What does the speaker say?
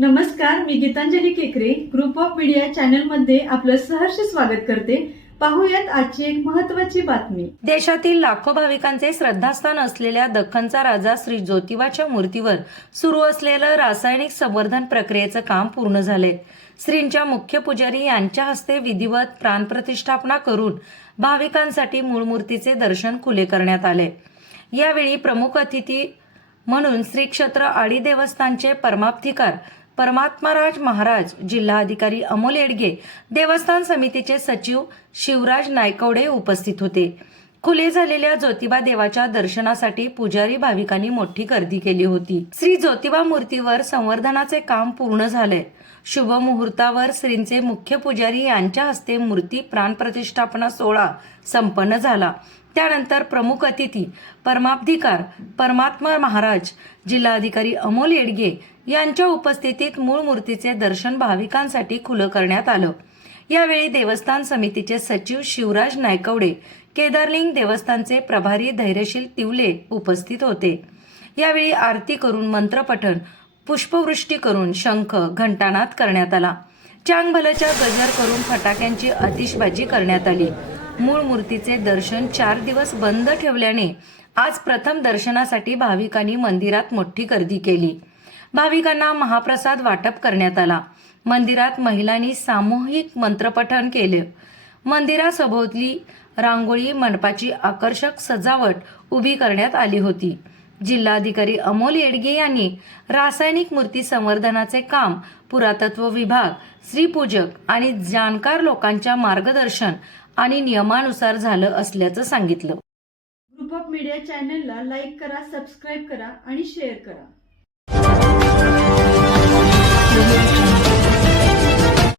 नमस्कार मी गीतांजली केकरे. Group of media चॅनलमध्ये आपलं सहर्ष स्वागत करते. पाहूयात आजची एक महत्वाची बातमी. देशातील लाखो भाविकांचे श्रद्धास्थान असलेल्या दख्खनचा राजा श्री ज्योतिबाच्या मूर्तीवर सुरू असलेलं रासायनिक संवर्धन प्रक्रियेचं काम पूर्ण झाले श्रींच्या मुख्य पुजारी यांच्या हस्ते विधिवत प्राणप्रतिष्ठापना करून भाविकांसाठी मूळ मूर्तीचे दर्शन खुले करण्यात आले. यावेळी प्रमुख अतिथी म्हणून श्री क्षेत्र आडी देवस्थानचे परमाप्तिकार परमात्माराज महाराज जिल्हाधिकारी अमोल येडगे देवस्थान समितीचे सचिव शिवराज नायकवडे उपस्थित होते. खुले झालेल्या ज्योतिबा देवाच्या दर्शनासाठी पुजारी भाविकांनी मोठी गर्दी केली होती. श्री ज्योतिबा मूर्तीवर संवर्धनाचे काम पूर्ण झाले शुभ मुहूर्तावर श्रींचे मुख्य पुजारी यांच्या हस्ते मूर्ती प्राणप्रतिष्ठापना सोहळा संपन्न झाला. त्यानंतर प्रमुख अतिथी परमाब्धिकार परमात्मा महाराज जिल्हाधिकारी अमोल येडगे यांच्या उपस्थितीत मूळ मूर्तीचे दर्शन भाविकांसाठी खुलं करण्यात आलं. यावेळी देवस्थान समितीचे सचिव शिवराज नायकवडे केदारलिंग देवस्थानचे प्रभारी धैर्यशील तिवले उपस्थित होते. यावेळी आरती करून मंत्रपठण पुष्पवृष्टी करून शंख घंटानाद करण्यात आला. चांगभलच्या गजर करून फटाक्यांची आतिषबाजी करण्यात आली. मूळ मूर्तीचे दर्शन चार दिवस बंद ठेवल्याने आज प्रथम दर्शनासाठी भाविकांनी मंदिरात मोठी गर्दी केली. भाविकांना महाप्रसाद वाटप करण्यात आला. मंदिरात महिलांनी सामूहिक मंत्रपठण केले. मंदिरासभोवतली रांगोळी मंडपाची आकर्षक सजावट उभी करण्यात आली होती. जिल्हाधिकारी अमोल येडगे यांनी रासायनिक मूर्ती संवर्धनाचे काम पुरातत्व विभाग श्रीपूजक आणि जाणकार लोकांच्या मार्गदर्शन आणि नियमानुसार झालं असल्याचं सांगितलं. ग्रुप ऑफ मीडिया चॅनलला लाईक करा सबस्क्राईब करा आणि शेअर करा.